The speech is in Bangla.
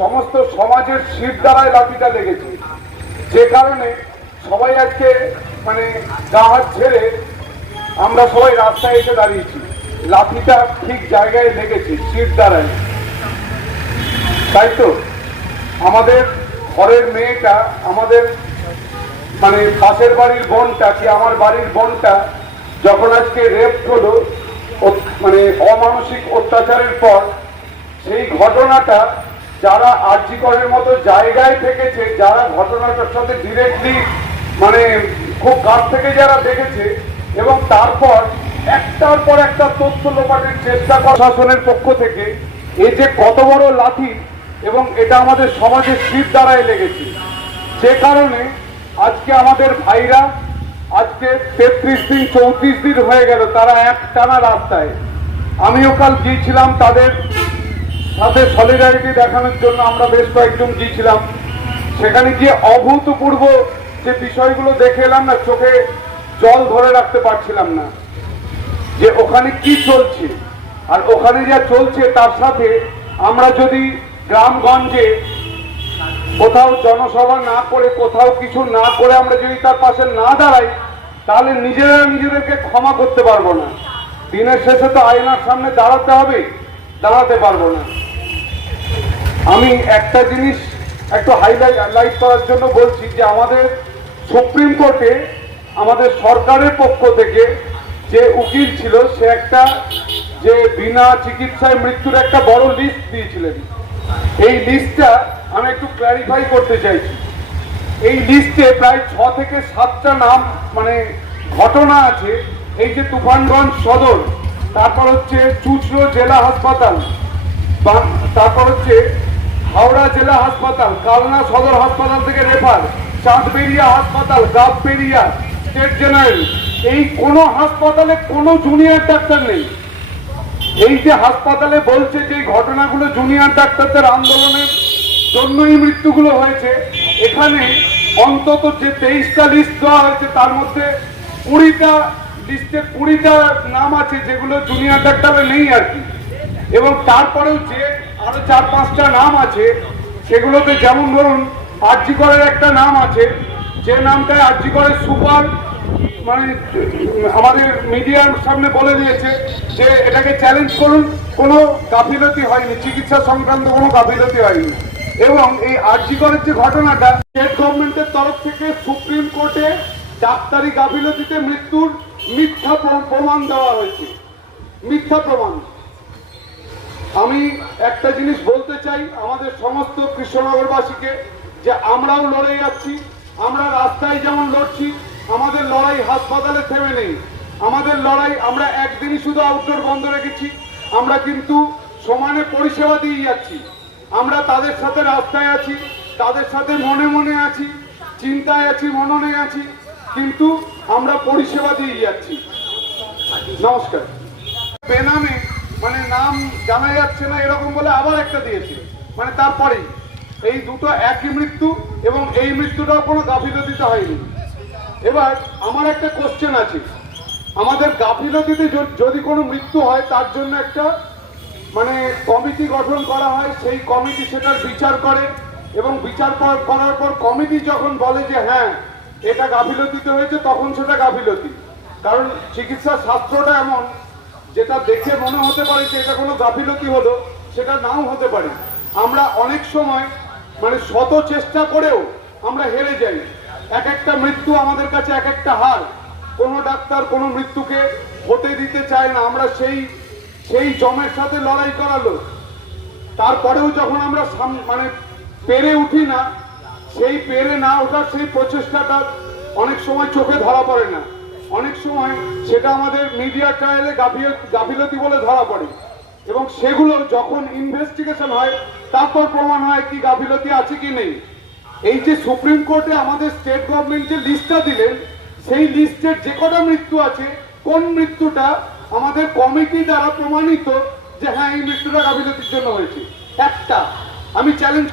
সমস্ত সমাজের শির দ্বারাই লাঠিটা লেগেছে, যে কারণে সবাই আজকে মানে গা হাত ছেড়ে আমরা সবাই রাস্তায় এসে দাঁড়িয়েছি। লাঠিটা ঠিক জায়গায় লেগেছে, শির দ্বারাই। তাই তো আমাদের ঘরের মেয়েটা, আমাদের মানে পাশের বাড়ির বোনটা কি আমার বাড়ির বোনটা যখন আজকে রেপ হলো, মানে অমানসিক অত্যাচারের পর, সেই ঘটনাটা যারা আরজি করের মতো জায়গায় থেকেছে, যারা ঘটনাটার সাথে ডিরেক্টলি মানে খুব কাছ থেকে যারা দেখেছে, এবং তারপর একটার পর একটা তথ্য লোপাটের চেষ্টা প্রশাসনের পক্ষ থেকে, এই যে কত বড় লাঠি, এবং এটা আমাদের সমাজের শির দ্বারাই লেগেছে, যে কারণে আজকে আমাদের ভাইরা আজকে 33 দিন 34 দিন হয়ে গেল তারা এক টানা রাস্তায়। আমিও কাল গিয়েছিলাম তাদের সাথে সলিডারিটি দেখানোর জন্য, আমরা বেশ কয়েকজন গিয়েছিলাম। সেখানে গিয়ে অভূতপূর্ব যে বিষয়গুলো দেখে এলাম না, চোখে জল ধরে রাখতে পারছিলাম না যে ওখানে কি চলছে। আর ওখানে যা চলছে তার সাথে আমরা যদি গ্রামগঞ্জে কোথাও জনসভা না করে, কোথাও কিছু না করে আমরা যদি তার পাশে না দাঁড়াই, তাহলে নিজেরা নিজেদেরকে ক্ষমা করতে পারবো না। দিনের শেষে তো আয়নার সামনে দাঁড়াতে হবে, দাঁড়াতে পারবো না। আমি একটা জিনিস একটু হাইলাইট করার জন্য বলছি যে আমাদের সুপ্রিম কোর্টে আমাদের সরকারের পক্ষ থেকে যে উকিল ছিল, সে একটা যে বিনা চিকিৎসায় মৃত্যুর একটা বড় লিস্ট দিয়েছিলেন। এই লিস্টটা আমি একটু ক্ল্যারিফাই করতে চাইছি। এই লিস্টে প্রায় 6 থেকে 7টা নাম মানে ঘটনা আছে। এই যে তুফানগঞ্জ সদর, তারপর হচ্ছে চুচড়ো জেলা হাসপাতাল, তারপর হচ্ছে হাওড়া জেলা হাসপাতাল, কালনা সদর হাসপাতাল থেকে রেফার, চাঁদবেরিয়া হাসপাতাল, গাববেরিয়া, স্টেট জেনারেল। এই কোনো হাসপাতালে কোনো জুনিয়র ডাক্তার নেই। এই যে হাসপাতালে বলছে যে ঘটনাগুলো জুনিয়র ডাক্তারদের আন্দোলনের জন্যই মৃত্যুগুলো হয়েছে, এখানে অন্তত যে 23টা লিস্ট দেওয়া হয়েছে তার মধ্যে 20টা লিস্টে 20টা নাম আছে যেগুলো জুনিয়র ডাক্তারে নেই আর কি। এবং তারপরেও যে আরো 4-5টা নাম আছে সেগুলোতে, যেমন ধরুন আরজি করের একটা নাম আছে, যে নামটায় আরজি করের সুপার মানে আমাদের মিডিয়ার সামনে বলে দিয়েছে যে এটাকে চ্যালেঞ্জ করুন, কোনো গাফিলতি হয়নি, চিকিৎসা সংক্রান্ত কোনো গাফিলতি হয়নি। এবং এই আরজি করের যে ঘটনাটা, স্টেট গভর্নমেন্টের তরফ থেকে সুপ্রিম কোর্টে ডাক্তারি গাফিলতিতে মৃত্যুর মিথ্যা প্রমাণ দেওয়া হয়েছে, মিথ্যা প্রমাণ। আমি একটা জিনিস বলতে চাই আমাদের সমস্ত কৃষ্ণনগরবাসীকে, যে আমরাও লড়ে যাচ্ছি, আমরা রাস্তায় যেমন লড়ছি, আমাদের লড়াই হাসপাতালে থেমে নেই। আমাদের লড়াই আমরা একদিনই শুধু আউটডোর বন্ধ রেখেছি, আমরা কিন্তু সমানে পরিষেবা দিয়ে যাচ্ছি। আমরা তাদের সাথে রাস্তায় আছি, তাদের সাথে মনে মনে আছি, চিন্তায় আছি, মননে আছি, কিন্তু আমরা পরিষেবা দিয়ে যাচ্ছি। নমস্কার। বেনামে মানে নাম জানা যাচ্ছে না এরকম বলে আবার একটা দিয়েছে, মানে তারপরেই এই দুটো একই মৃত্যু, এবং এই মৃত্যুটাও কোনো গাফিলতিতে হয়নি। এবার আমার একটা কোশ্চেন আছে, আমাদের গাফিলতিতে যদি কোনো মৃত্যু হয় তার জন্য একটা মানে কমিটি গঠন করা হয়, সেই কমিটি সেটার বিচার করে, এবং বিচার করার পর কমিটি যখন বলে যে হ্যাঁ এটা গাফিলতিতে হয়েছে, তখন সেটা গাফিলতি। কারণ চিকিৎসা শাস্ত্রটা এমন, যেটা দেখে মনে হতে পারে যে এটা কোনো গাফিলতি হলো, সেটা নাও হতে পারে। আমরা অনেক সময় মানে শত চেষ্টা করেও আমরা হেরে যাই। এক একটা মৃত্যু আমাদের কাছে এক একটা হার। কোনো ডাক্তার কোনো মৃত্যুকে হতে দিতে চায় না। আমরা সেই জমের সাথে লড়াই করালো, তারপরেও যখন আমরা মানে পেরে উঠি না, সেই পেরে না ওঠার সেই প্রচেষ্টাটা অনেক সময় চোখে ধরা পড়ে না। অনেক সময় সেটা আমাদের মিডিয়া ট্রায়ালে গাফিলতি বলে ধরা পড়ে, এবং সেগুলো যখন ইনভেস্টিগেশন হয় তারপর প্রমাণ হয় কি গাফিলতি আছে কি নেই। এই যে সুপ্রিম কোর্টে আমাদের স্টেট গভর্নমেন্ট যে লিস্টটা দিলেন, সেই লিস্টের যে কটা মৃত্যু আছে, কোন মৃত্যুটা আমাদের কমিটি দ্বারা প্রমাণিত যে হ্যাঁ এই মৃত্যুটা গাফিলতির জন্য হয়েছে? একটা। আমি চ্যালেঞ্জ